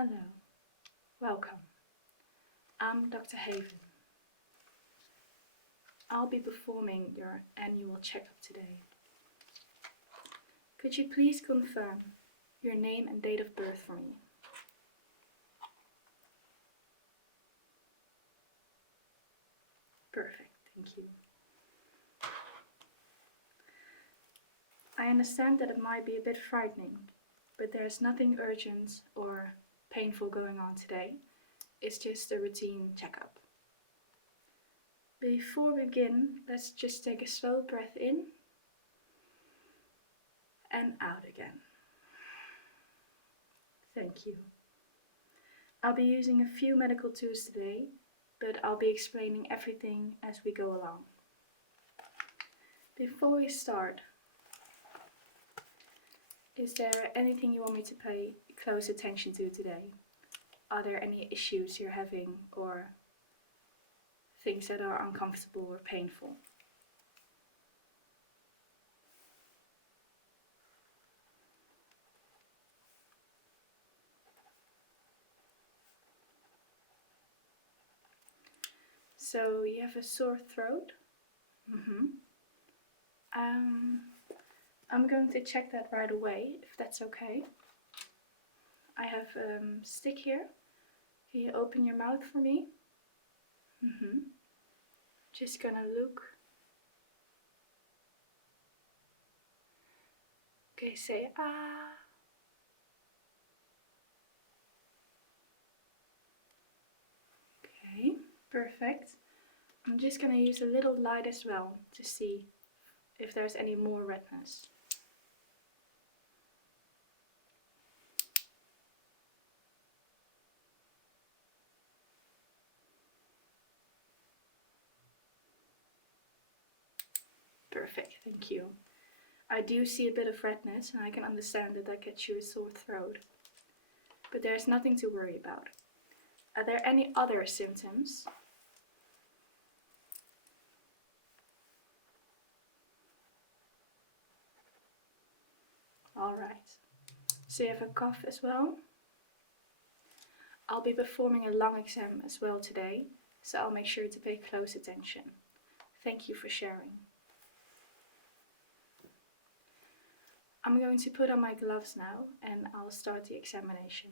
Hello, welcome. I'm Dr. Haven. I'll be performing your annual checkup today. Could you please confirm your name and date of birth for me? Perfect, thank you. I understand that it might be a bit frightening, but there's nothing urgent or painful going on today. It's just a routine checkup. Before we begin, let's just take a slow breath in and out again. Thank you. I'll be using a few medical tools today, but I'll be explaining everything as we go along. Before we start, is there anything you want me to pay close attention to today? Are there any issues you're having or things that are uncomfortable or painful? So you have a sore throat? I'm going to check that right away, if that's okay. I have a stick here. Can you open your mouth for me? Just gonna look. Okay, say ah. Okay, perfect. I'm just gonna use a little light as well to see if there's any more redness. Perfect, thank you. I do see a bit of redness and I can understand that gets you a sore throat. But there's nothing to worry about. Are there any other symptoms? Alright. So you have a cough as well? I'll be performing a lung exam as well today, so I'll make sure to pay close attention. Thank you for sharing. I'm going to put on my gloves now and I'll start the examination.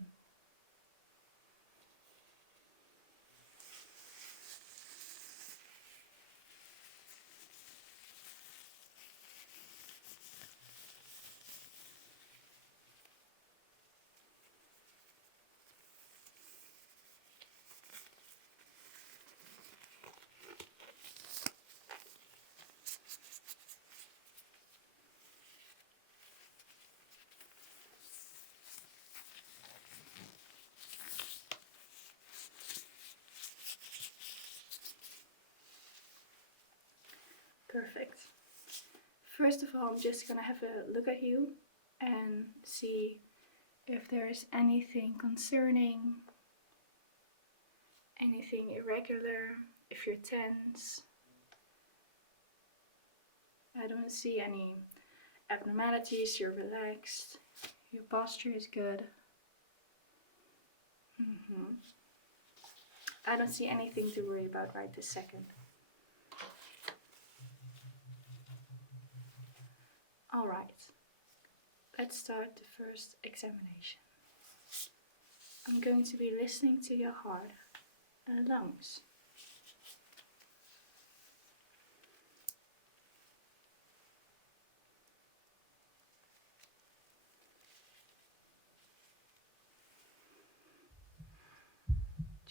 Perfect. First of all, I'm just gonna have a look at you and see if there's anything concerning, anything irregular, if you're tense. I don't see any abnormalities, you're relaxed, your posture is good. I don't see anything to worry about right this second. Alright, let's start the first examination. I'm going to be listening to your heart and lungs.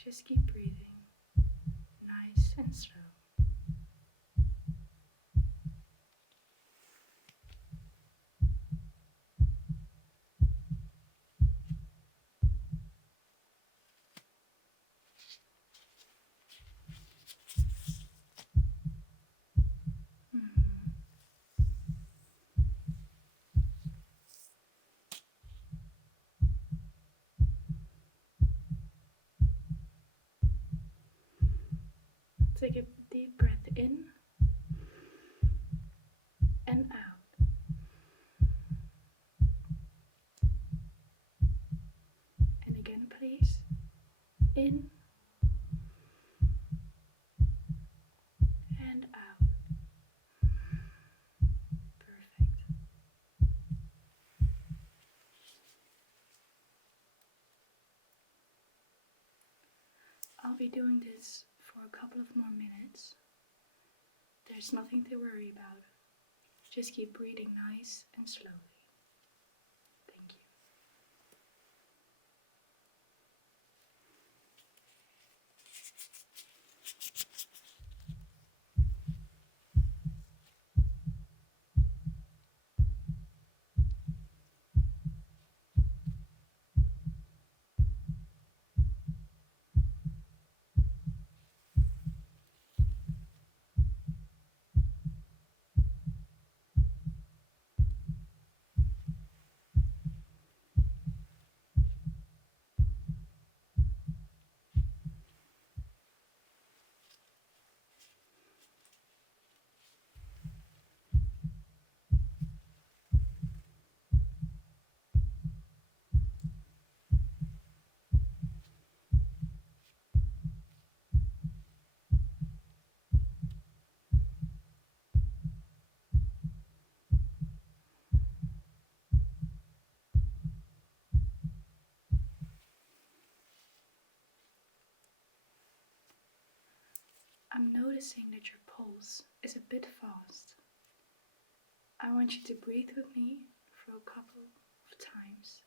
Just keep breathing, nice and slow. Take a deep breath in and out. And again, please. In and out. Perfect. I'll be doing this for a couple of more minutes. There's nothing to worry about. Just keep breathing nice and slowly. Thank you. I'm noticing that your pulse is a bit fast. I want you to breathe with me for a couple of times,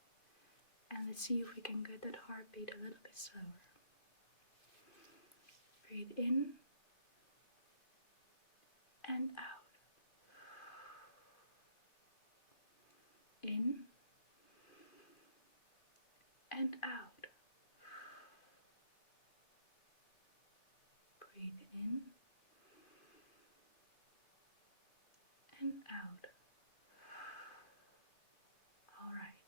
and let's see if we can get that heartbeat a little bit slower. Breathe in and out. In and out. Breathe in and out. Alright,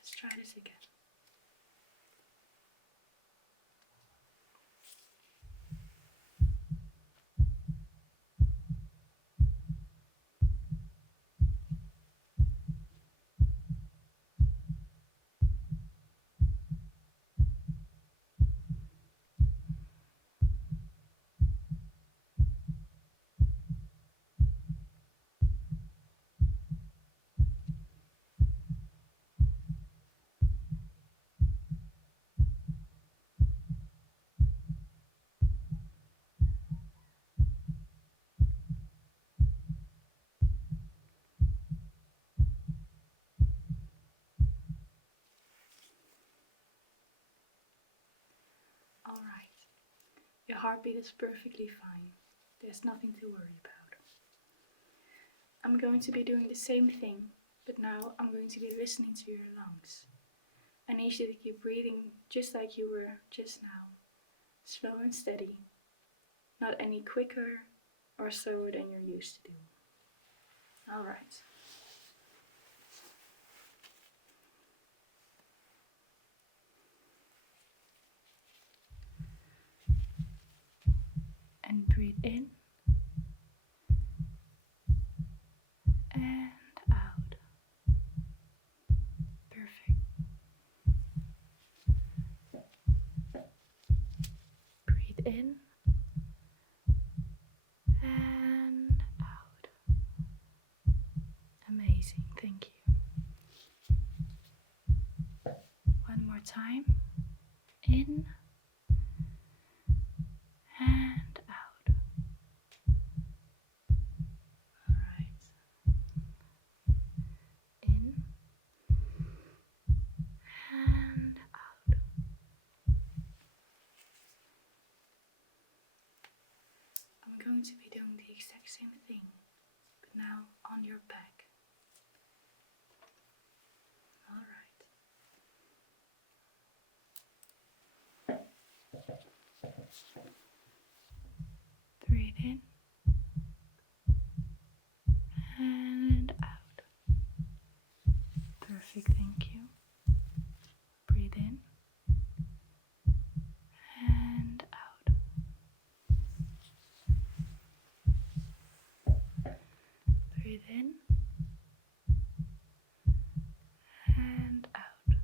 let's try this again. Alright, your heartbeat is perfectly fine. There's nothing to worry about. I'm going to be doing the same thing, but now I'm going to be listening to your lungs. I need you to keep breathing just like you were just now, slow and steady, not any quicker or slower than you're used to doing. Alright. And breathe in and out. Perfect. Breathe in and out. Amazing, thank you. One more time. In and out. Alright. In and out. I'm going to be doing the exact same thing, but now on your back. Alright. Breathe in and out. Perfect, thank you. Breathe in and out. Breathe in and out.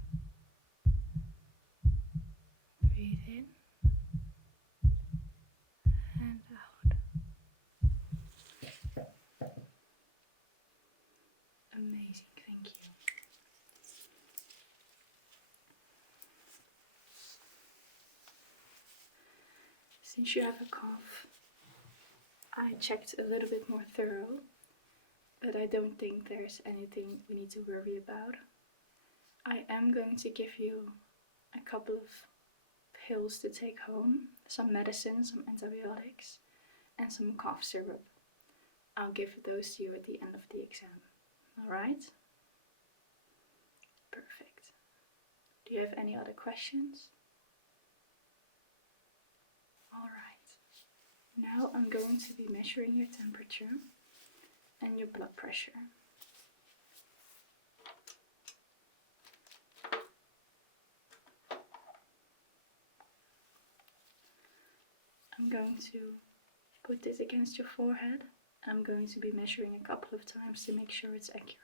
Breathe and out. Amazing, thank you. Since you have a cough, I checked a little bit more thorough, but I don't think there's anything we need to worry about. I am going to give you a couple of pills to take home, some medicine, some antibiotics, and some cough syrup. I'll give those to you at the end of the exam. Alright? Perfect. Do you have any other questions? Alright. Now I'm going to be measuring your temperature and your blood pressure. I'm going to put this against your forehead. I'm going to be measuring a couple of times to make sure it's accurate.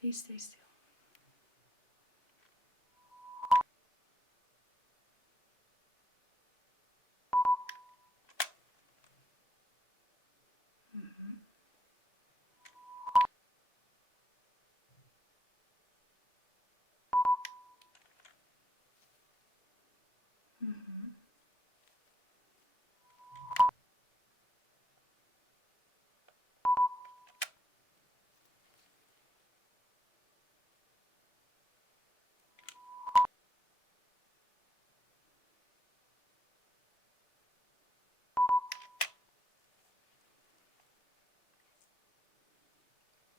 Please stay still.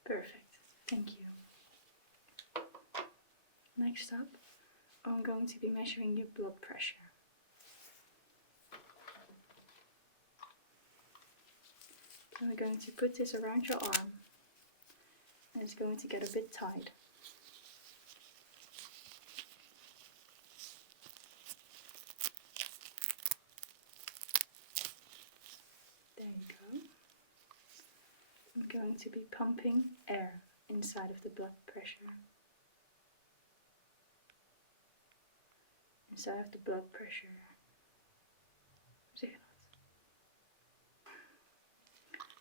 Perfect, thank you. Next up, I'm going to be measuring your blood pressure. So I'm going to put this around your arm, and it's going to get a bit tight. There you go. I'm going to be pumping air inside of the blood pressure. Inside of the blood pressure. Zeg je dat?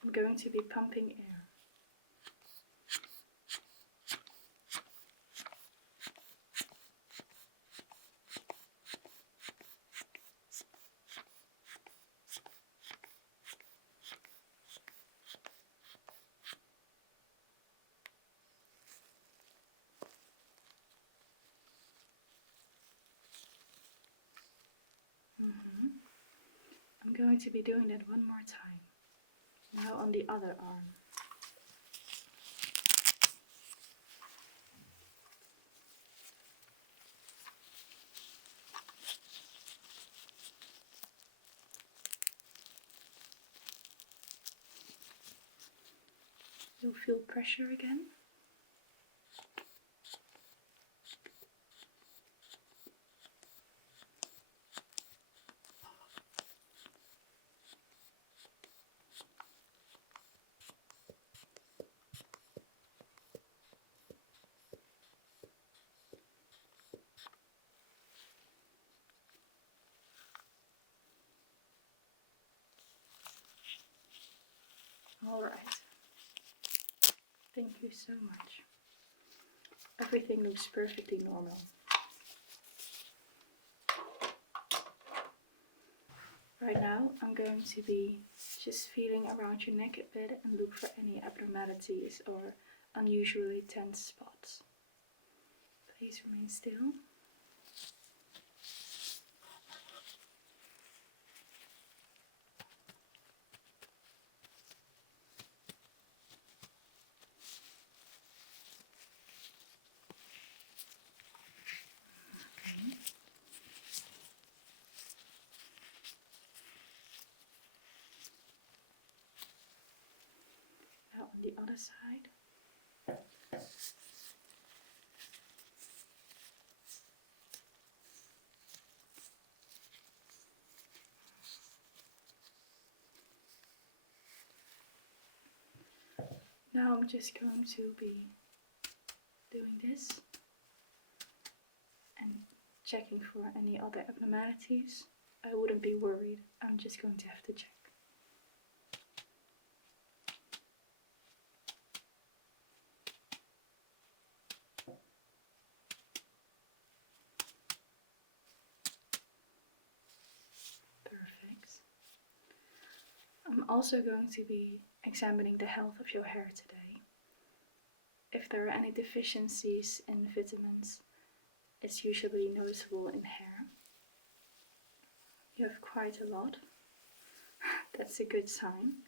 I'm going to be pumping air. I'm going to be doing that one more time. Now on the other arm. You'll feel pressure again. Alright. Thank you so much. Everything looks perfectly normal. Right now, I'm going to be just feeling around your neck a bit and look for any abnormalities or unusually tense spots. Please remain still. Now on the other side. Now I'm just going to be doing this and checking for any other abnormalities I wouldn't be worried. I'm just going to have to check. Perfect. I'm also going to be examining the health of your hair today. If there are any deficiencies in vitamins, it's usually noticeable in hair. You have quite a lot. That's a good sign.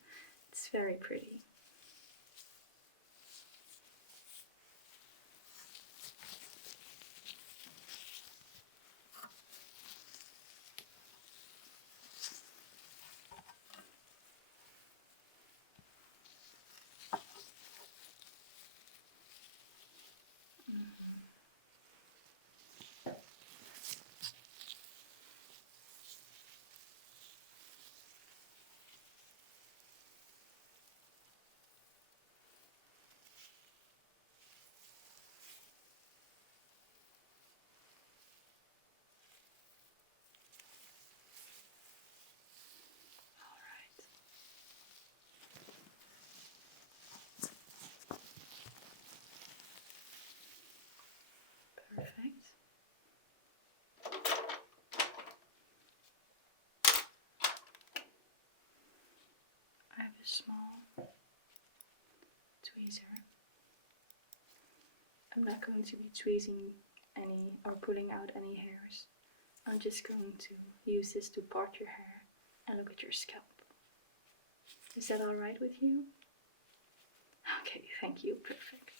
It's very pretty. Perfect. I have a small tweezer. I'm not going to be tweezing any or pulling out any hairs. I'm just going to use this to part your hair and look at your scalp. Is that alright with you? Okay, thank you, perfect.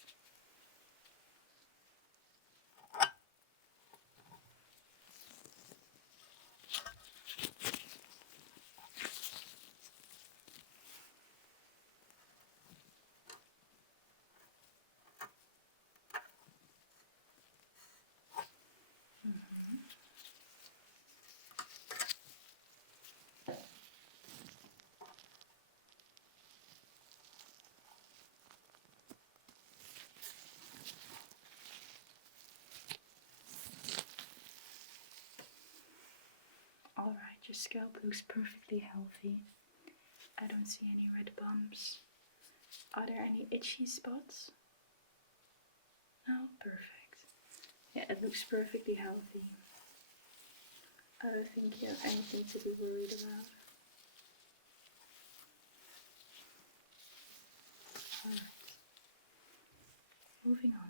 Alright, your scalp looks perfectly healthy. I don't see any red bumps. Are there any itchy spots? No? Perfect. Yeah, it looks perfectly healthy. I don't think you have anything to be worried about. Alright. Moving on.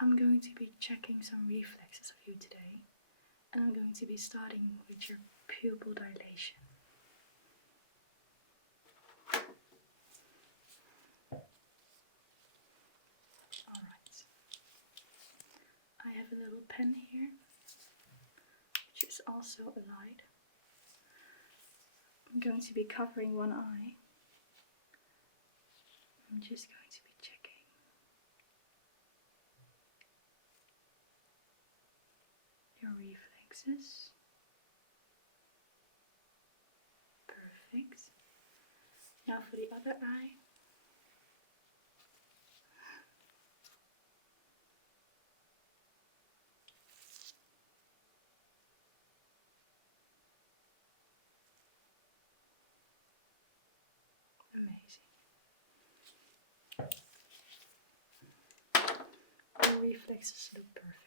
I'm going to be checking some reflexes of you today, and I'm going to be starting with your pupil dilation. Alright. I have a little pen here, which is also a light. I'm going to be covering one eye. I'm just going to be checking your reflexes. Perfect. Now for the other eye. Amazing. All reflexes look perfect.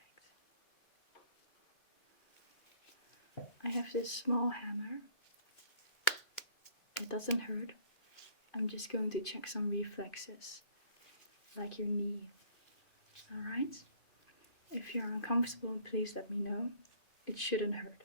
I have this small hammer. It doesn't hurt. I'm just going to check some reflexes, like your knee. Alright? If you're uncomfortable, please let me know. It shouldn't hurt.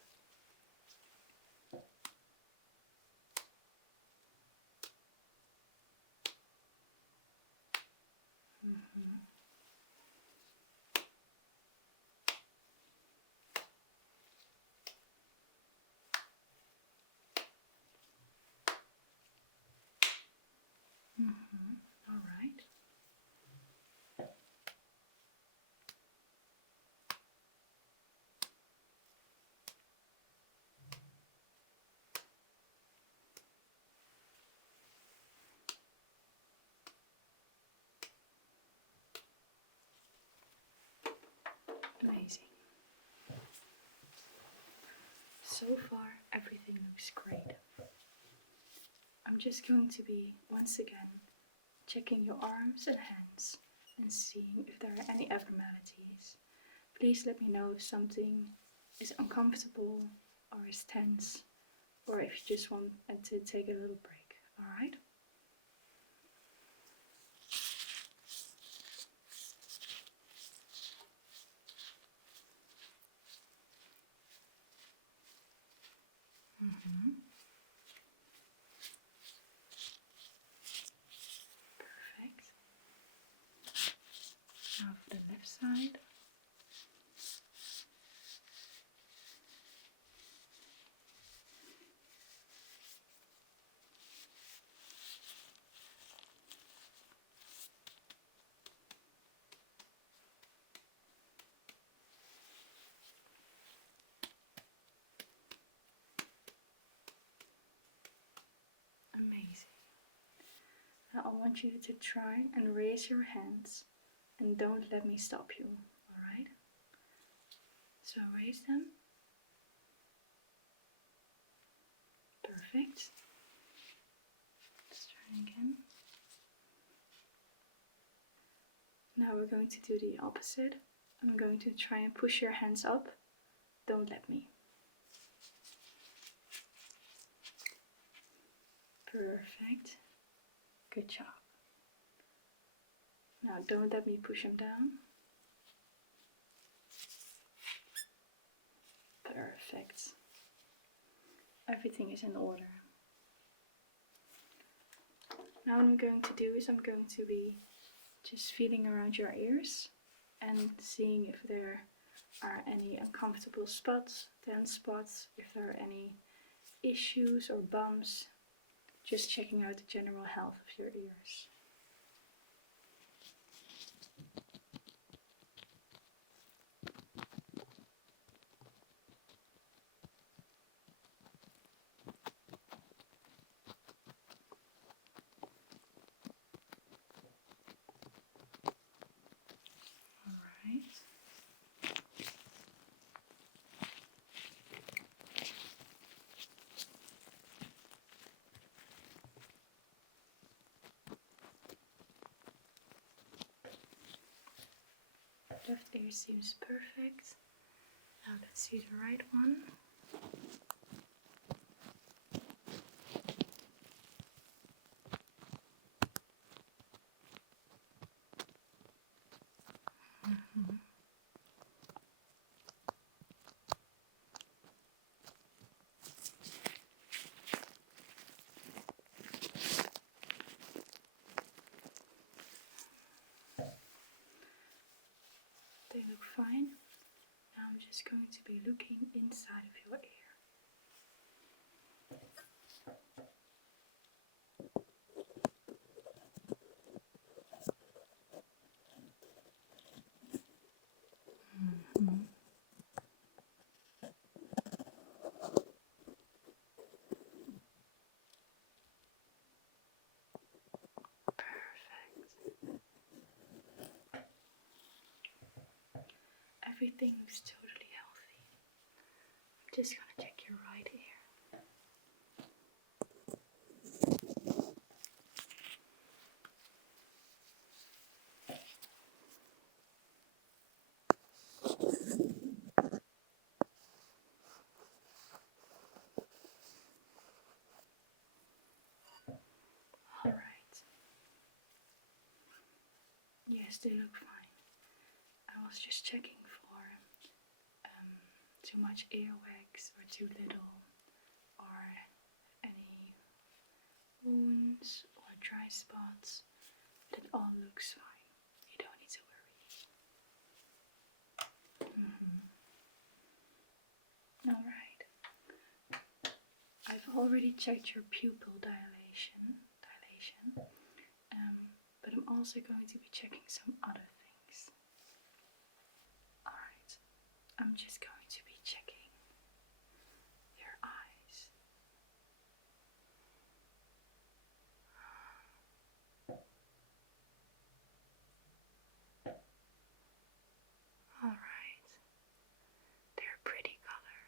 All right. Amazing. So far, everything looks great. I'm just going to be, once again, checking your arms and hands and seeing if there are any abnormalities. Please let me know if something is uncomfortable or is tense, or if you just want to take a little break, alright? Perfect. Now for the left side. Amazing. Now I want you to try and raise your hands and don't let me stop you, alright? So raise them. Perfect. Let's try again. Now we're going to do the opposite. I'm going to try and push your hands up. Don't let me. Perfect. Good job. Now don't let me push them down. Perfect. Everything is in order. Now what I'm going to do is I'm going to be just feeling around your ears and seeing if there are any uncomfortable spots, tense spots, if there are any issues or bumps. Just checking out the general health of your ears. Left ear seems perfect. Now let's see the right one. They look fine. Now I'm just going to be looking inside of your ear. Everything looks totally healthy. I'm just gonna check your right ear. Alright. Yes, they look fine. I was just checking for too much earwax or too little, or any wounds or dry spots. But it all looks fine. You don't need to worry. Alright. I've already checked your pupil dilation, but I'm also going to be checking some other things. Alright, I'm just going to be checking your eyes. Alright, they're a pretty color.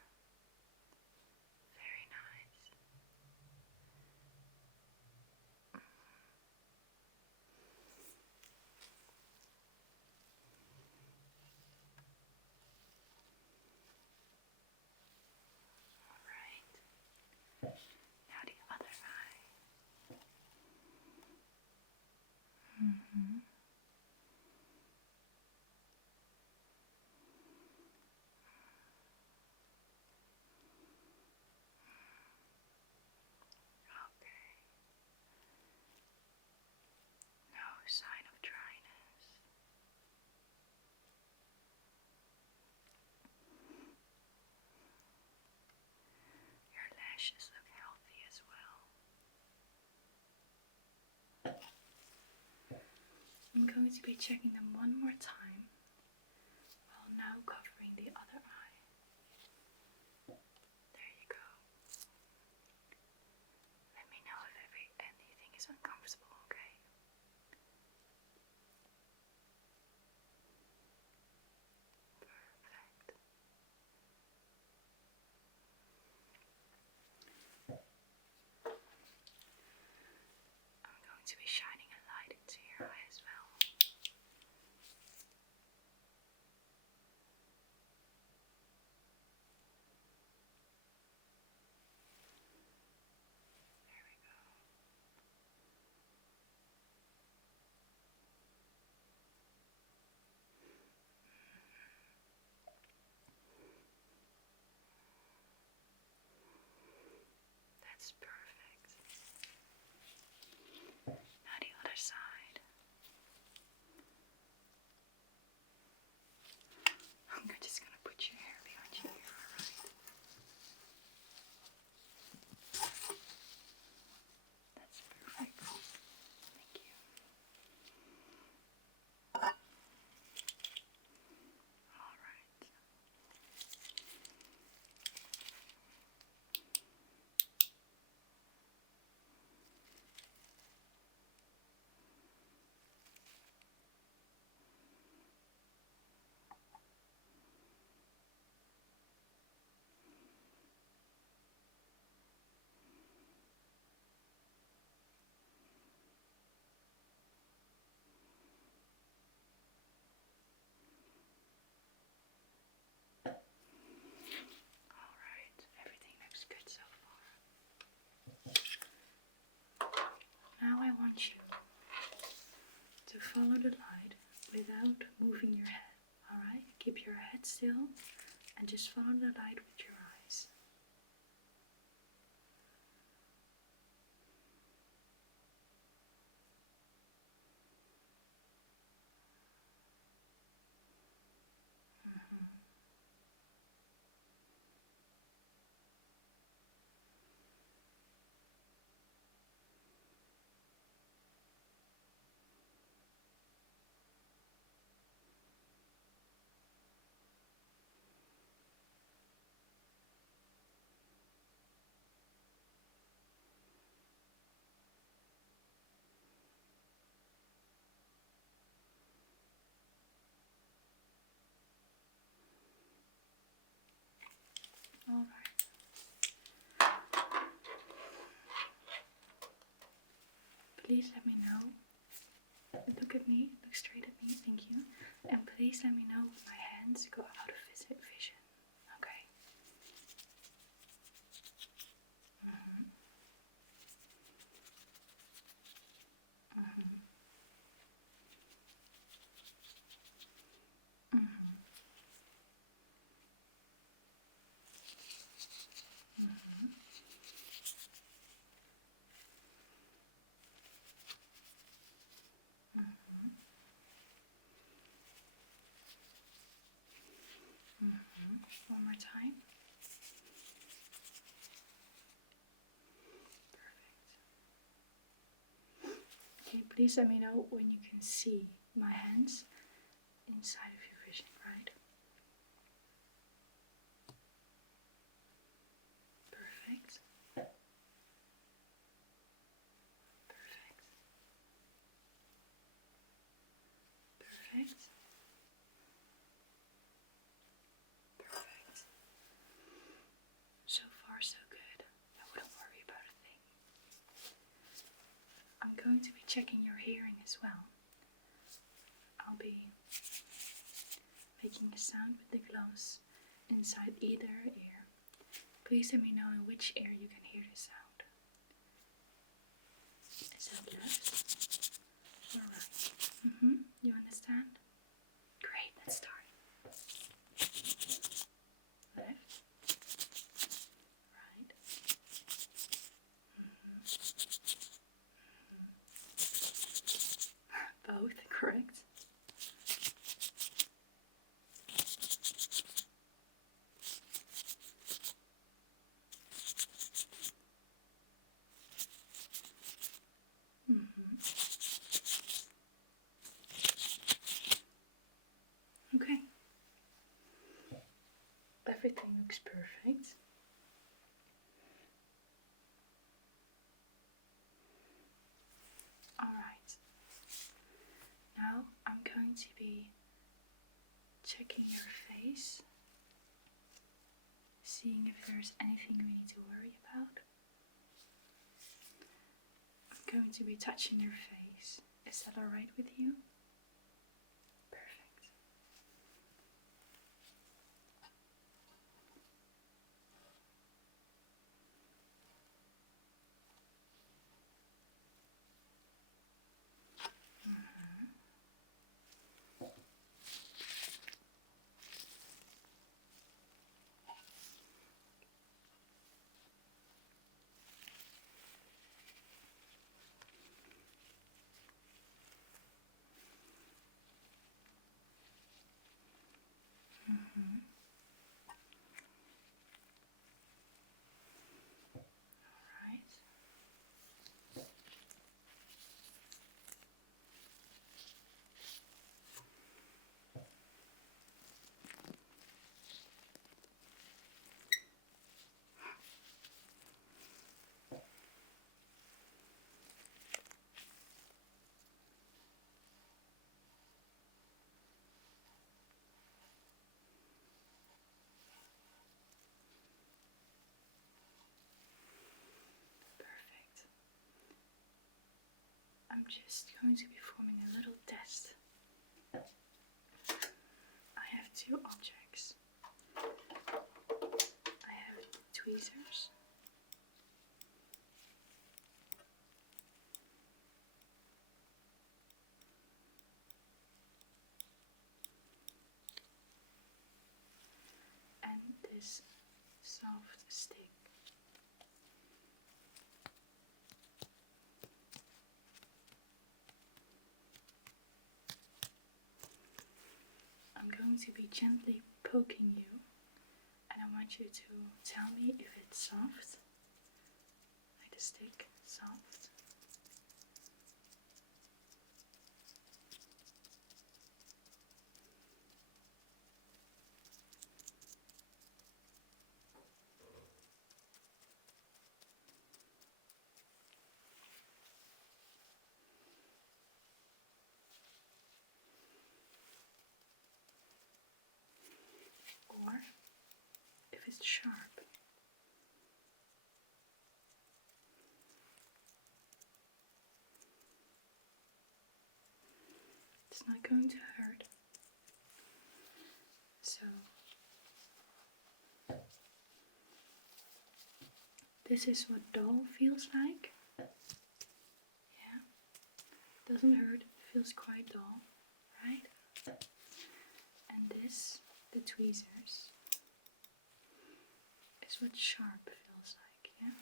Mm-hmm. Okay. No sign of dryness. Your lashes look healthy as well. I'm going to be checking them one more time while now covering the other eye. There you go. Let me know if anything is uncomfortable, okay? Perfect. I'm going to be shining a light into your eye as well. There we go. That's perfect. Now the other side. I'm just gonna put your hair behind your ear, alright? That's perfect. Thank you. Alright. Alright, everything looks good so far. Now I want you to follow the light without moving your head. Alright? Keep your head still and just follow the light with your eyes. Alright. Please let me know. Look at me, look straight at me, thank you. And please let me know when my hands go out of vision. Okay? One more time. Perfect. Okay, please let me know when you can see my hands inside of your vision, right? Perfect. Perfect. Perfect. Perfect. So far, so good. I wouldn't worry about a thing. I'm going to be checking your hearing as well. I'll be making a sound with the gloves inside either ear. Please let me know in which ear you can hear the sound. Is that left or right? Perfect. Alright. Now I'm going to be checking your face, seeing if there's anything we need to worry about. I'm going to be touching your face. Is that alright with you? Perfect. Alright. Perfect. I'm just going to be performing a little test. I have two objects. I have tweezers. And this soft stick. I'm going to be gently poking you, and I want you to tell me if it's soft, like the stick, soft, or if it's sharp. It's not going to hurt. So this is what dull feels like. Yeah, doesn't hurt, it feels quite dull, right? And this, the tweezers, is what sharp feels like, yeah?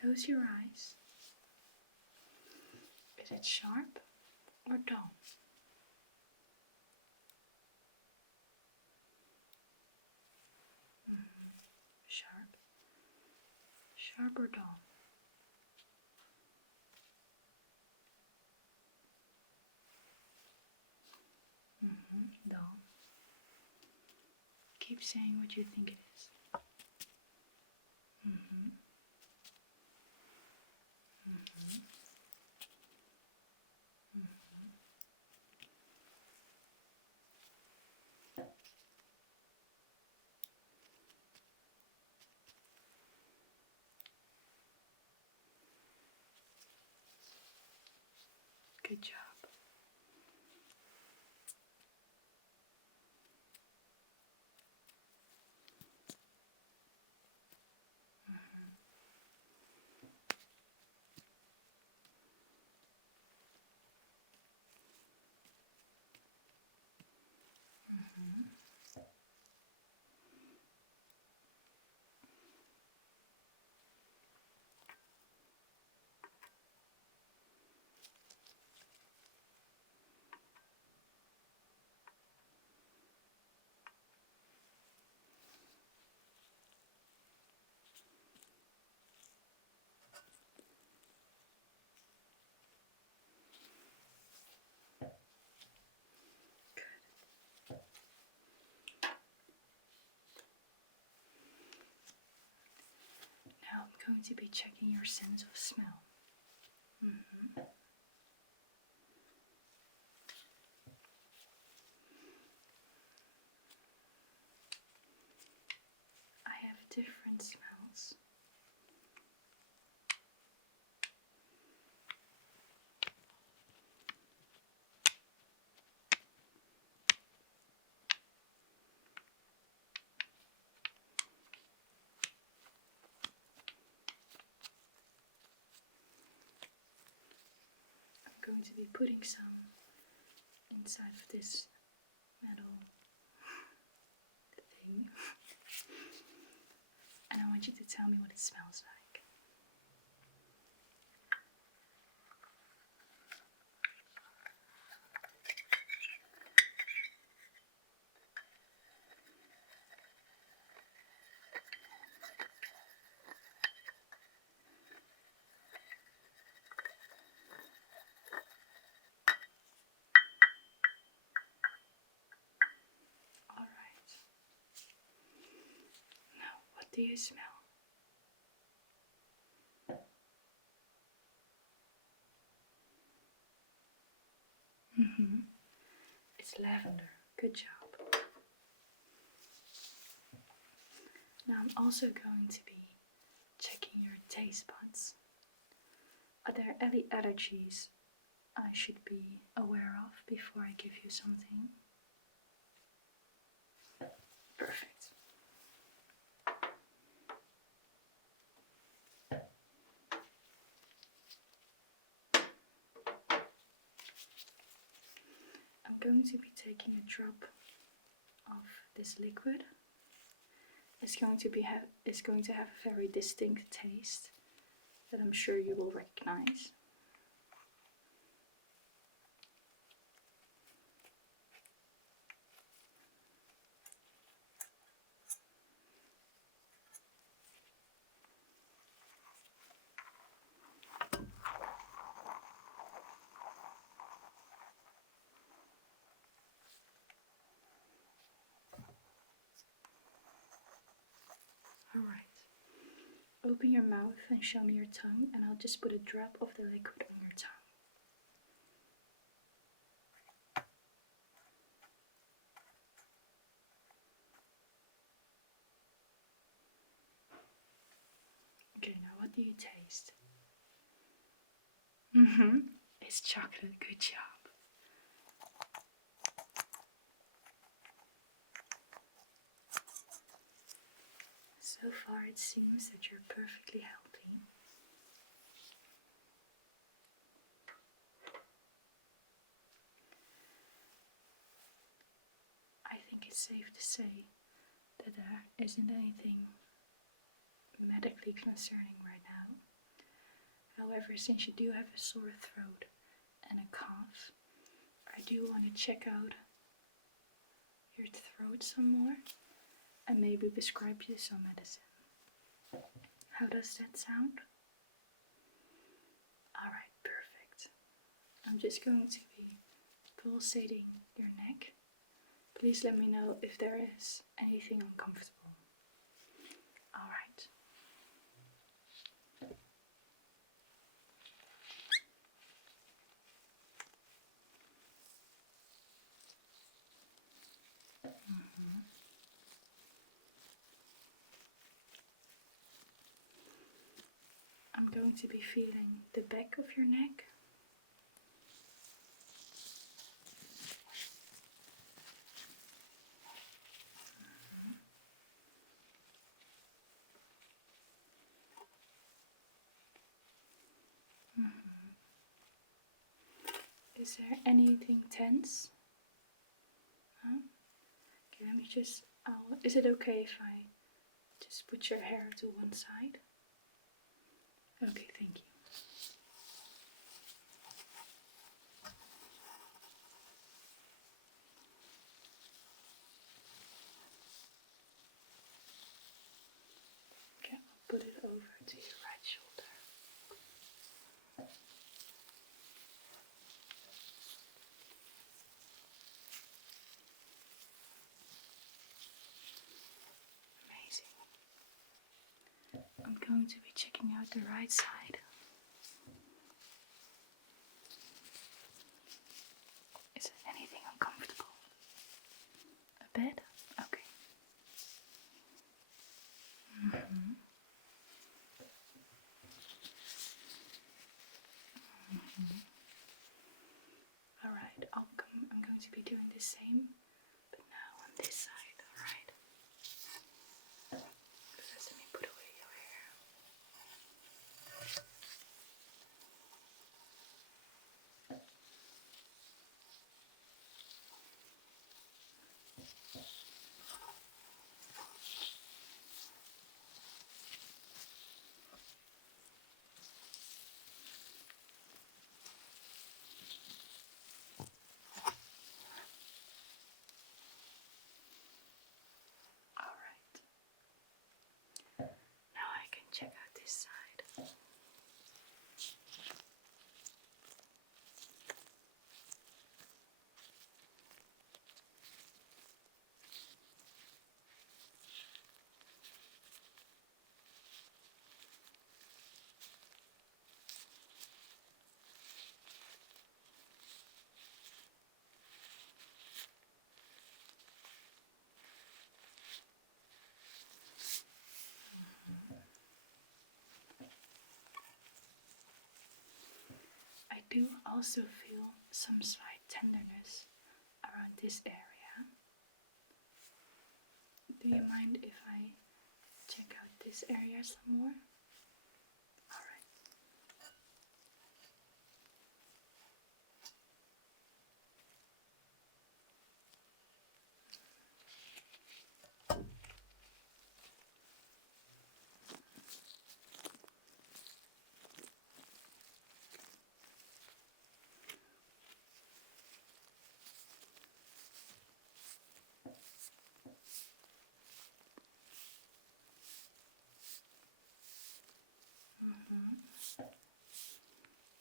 Close your eyes. Is it sharp or dull? Sharp. Sharp or dull? Dull. Keep saying what you think it is. Good job. going to be checking your sense of smell. I have different smells. I'm going to be putting some inside of this metal thing. And I want you to tell me what it smells like. Alright. Now, what do you smell? It's lavender. Good job. Now I'm also going to be checking your taste buds. Are there any allergies I should be aware of before I give you something? Perfect. I'm going to be taking a drop of this liquid. It's going to have a very distinct taste that I'm sure you will recognize. Alright. Open your mouth and show me your tongue, and I'll just put a drop of the liquid on your tongue. Okay, now what do you taste? It's chocolate. Good job. So far it seems that you're perfectly healthy. I think it's safe to say that there isn't anything medically concerning right now. However, since you do have a sore throat and a cough, I do want to check out your throat some more and maybe prescribe you some medicine. How does that sound? Alright, perfect. I'm just going to be pulsating your neck. Please let me know if there is anything uncomfortable. Alright. I'm going to be feeling the back of your neck. Is there anything tense? Huh? Okay, let me just, is it okay if I just put your hair to one side? Okay, thank you. Okay, I'll put it over to your right shoulder. Amazing. I'm going to be checking out the right side. Is it anything uncomfortable? A bit? Okay. Alright, I'm going to be doing the same, but now on this side, alright? First, let me put away your hair. Alright. Now I can check out this side. I do also feel some slight tenderness around this area. Do you mind if I check out this area some more? Alright.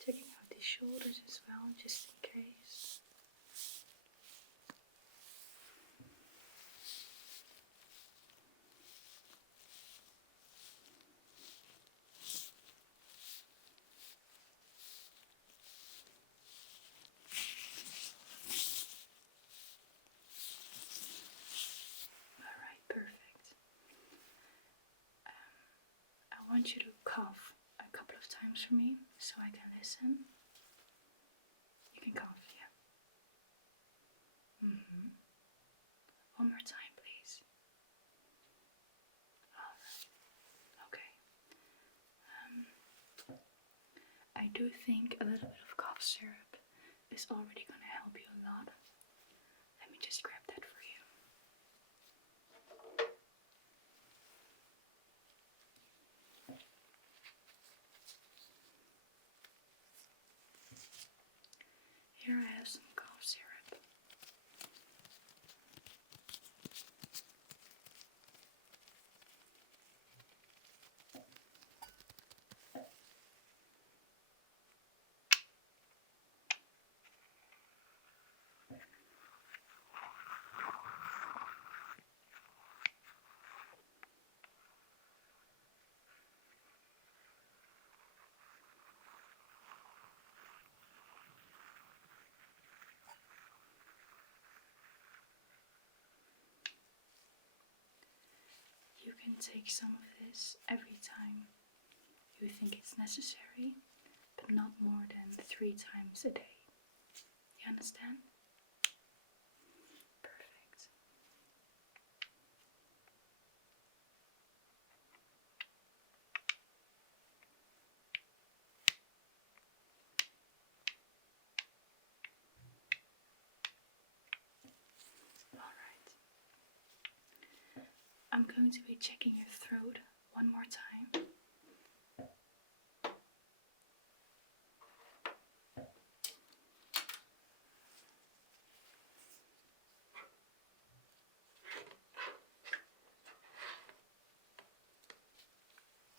Checking out the shoulders as well, just in case. Alright, perfect. I want you to cough a couple of times for me so I can listen. You can cough, yeah. One more time, please. Alright, okay. I do think a little bit of cough syrup is already going to help you a lot. Let me just grab that for you. Here I have some cough syrup. You can take some of this every time you think it's necessary, but not more than 3 times a day. You understand? Perfect. Alright. I'm going to be checking your throat one more time.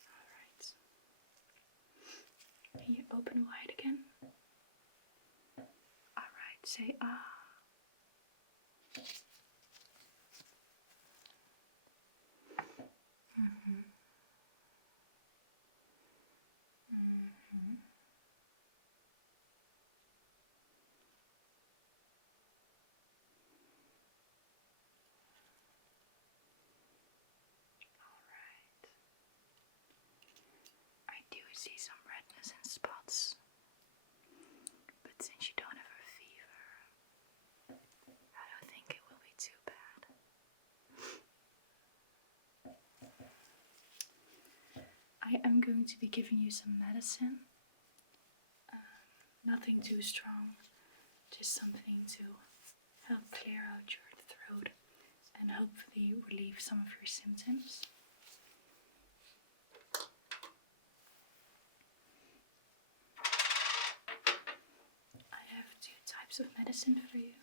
Alright. Can you open wide again? Alright, say ah. see some redness and spots, but since you don't have a fever, I don't think it will be too bad. I am going to be giving you some medicine. Nothing too strong, just something to help clear out your throat and hopefully relieve some of your symptoms. I have 2 types of medicine for you.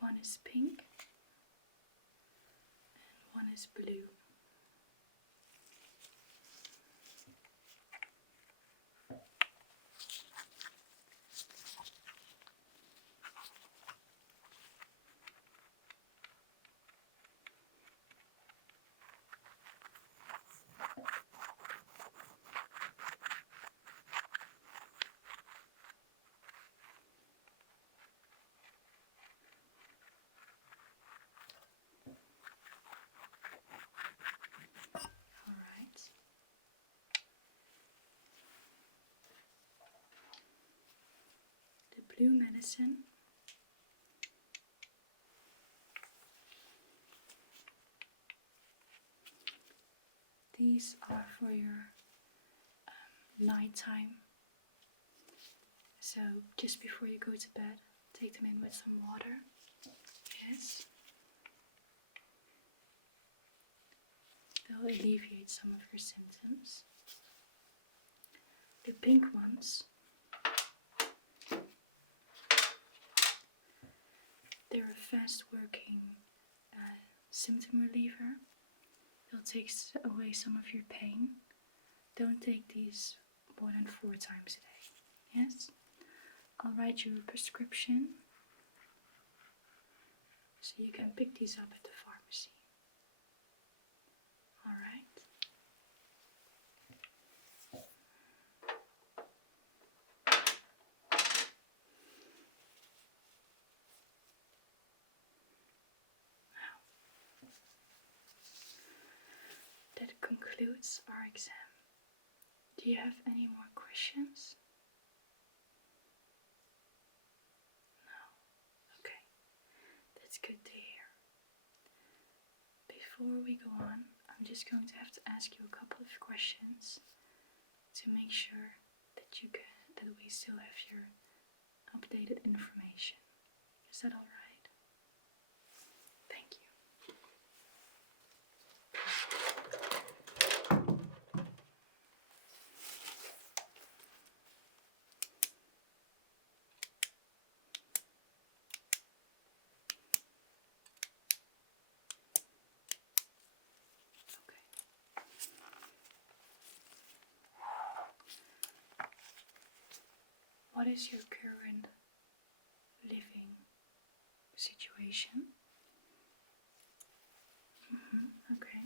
One is pink and one is blue. Blue medicine these are for your nighttime, so just before you go to bed, take them in with some water. Yes, they'll alleviate some of your symptoms. The pink ones, they're a fast working symptom reliever. They'll take away some of your pain. Don't take these more than 4 times a day. Yes? I'll write you a prescription so you can pick these up at the pharmacy. Alright? That concludes our exam. Do you have any more questions? No? Okay. That's good to hear. Before we go on, I'm just going to have to ask you a couple of questions to make sure that we still have your updated information. Is that alright? Thank you. What is your current living situation? Okay.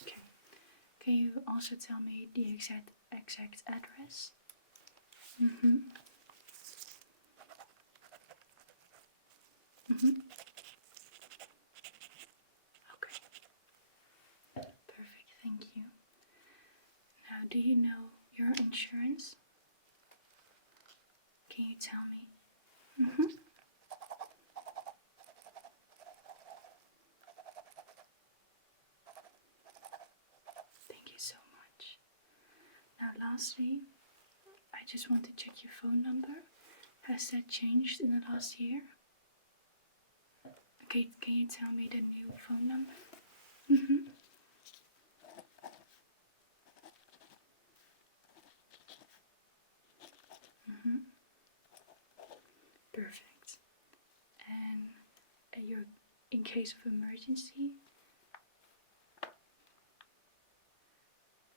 Okay. Can you also tell me the exact address? Okay. Perfect, thank you. Now, do you know your insurance? Can you tell me? Thank you so much. Now, lastly, I just want to check your phone number. Has that changed in the last year? Okay, can you tell me the new phone number? Perfect. And you're in case of emergency?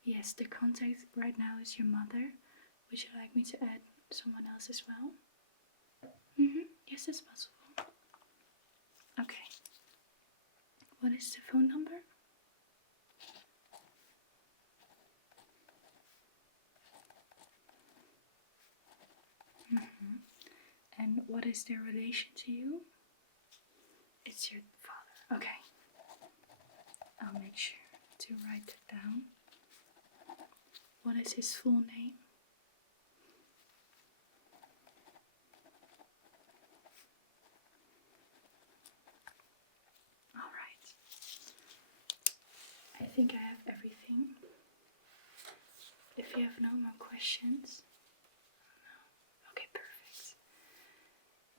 Yes, the contact right now is your mother. Would you like me to add someone else as well? Yes, that's possible. Okay. What is the phone number? What is their relation to you? It's your father. Okay. I'll make sure to write it down. What is his full name? Alright. I think I have everything. If you have no more questions. No. Okay, perfect.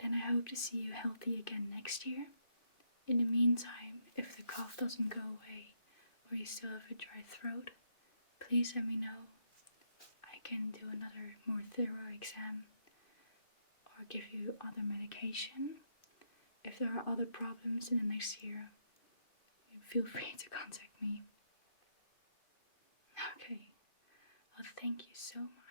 Then I hope to see you healthy again next year. In the meantime, if the cough doesn't go away or you still have a dry throat, please let me know. I can do another more thorough exam or give you other medication. If there are other problems in the next year, feel free to contact me. Okay, well, thank you so much.